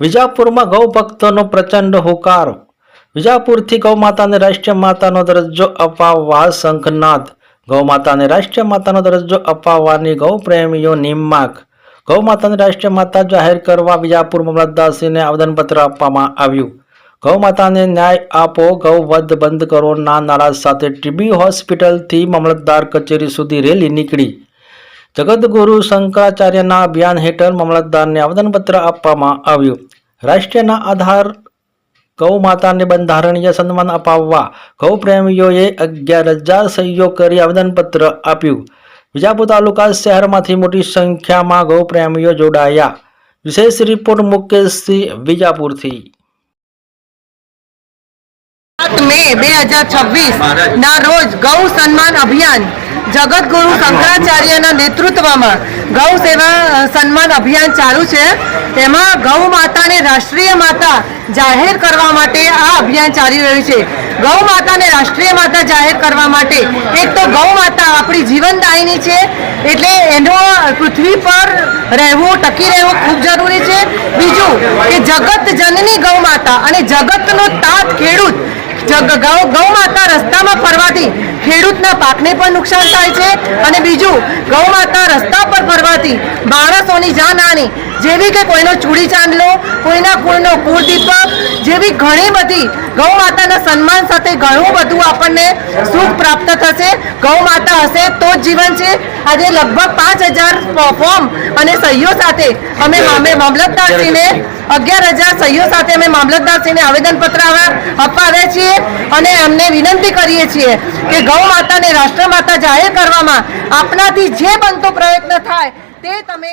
વિજાપુરમાં ગૌ ભક્તોનો પ્રચંડ હોકારો। વિજાપુરથી ગૌ માતાને રાષ્ટ્રીય માતાનો દરજ્જો અપાવવા શંખનાદ। ગૌ માતાને રાષ્ટ્રીય માતાનો દરજ્જો અપાવવાની ગૌ પ્રેમીઓની માંગ। ગૌ માતાને રાષ્ટ્રીય માતા જાહેર કરવા વિજાપુર મામલતદારશ્રીને આવેદનપત્ર આપવામાં આવ્યું। ગૌ માતાને ન્યાય આપો, ગૌ વધ બંધ કરો ના નારા સાથે ટીબી હોસ્પિટલથી મામલતદાર કચેરી સુધી રેલી નીકળી। જગતગુરુ શંકરાચાર્યના અભિયાન હેઠળ મામલતદારને આવેદનપત્ર આપવામાં આવ્યું। રાષ્ટ્રીયના આધાર ગૌ માતાને બંધારણીય સન્માન અપાવવા ગૌ પ્રેમીઓએ 11,000 સહીઓ કરી આવેદનપત્ર આપ્યું। વિજાપુર તાલુકા શહેરમાંથી મોટી સંખ્યામાં ગૌ પ્રેમીઓ જોડાયા। વિશેષ રિપોર્ટ મુકેશસિંહ વિજાપુરથી। મે 2026 ના રોજ ગૌ સન્માન અભિયાન જગતગુરુ શંકરાચાર્યના નેતૃત્વમાં ગૌ સેવા સન્માન અભિયાન ચાલુ છે। તેમાં ગૌ માતાને રાષ્ટ્રીય માતા જાહેર કરવા માટે આ અભિયાન ચાલી રહ્યું છે। ગૌ માતાને રાષ્ટ્રીય માતા જાહેર કરવા માટે એક તો ગૌ માતા આપણી જીવનદાયિની છે, એટલે એનો પૃથ્વી પર રહેવું, ટકી રહેવું ખૂબ જરૂરી છે। બીજું કે જગત જનની ગૌ માતા અને જગતનો તાત ખેડૂત ગૌ માતા રસ્તામાં ફરવાથી ખેડૂતના પાકને પણ નુકસાન થાય છે, અને બીજું ગૌ માતા રસ્તા પર ફરવાથી માણસોની જાનહાની, જેવી કે કોઈનો ચૂડી ચાંદલો, કોઈના કુળનો કુળદીપક જેવી ઘણી બધી ગૌ માતાના સન્માન સાથે ઘણું બધું આપણને સુખ પ્રાપ્ત થશે। ગૌ માતા હશે તો જ જીવન છે। આજે લગભગ 5,000 ફોર્મ અને સહીઓ સાથે અમે મામલતદારશ્રીને 11,000 સહીઓ સાથે અમે મામલતદારશ્રીને આવેદનપત્ર આપવા આવ્યા છીએ, અને અમને વિનંતી કરીએ છીએ કે ગૌ માતાને રાષ્ટ્રમાતા જાહેર કરવામાં આપનાથી જે બનતો પ્રયત્ન થાય તે તમે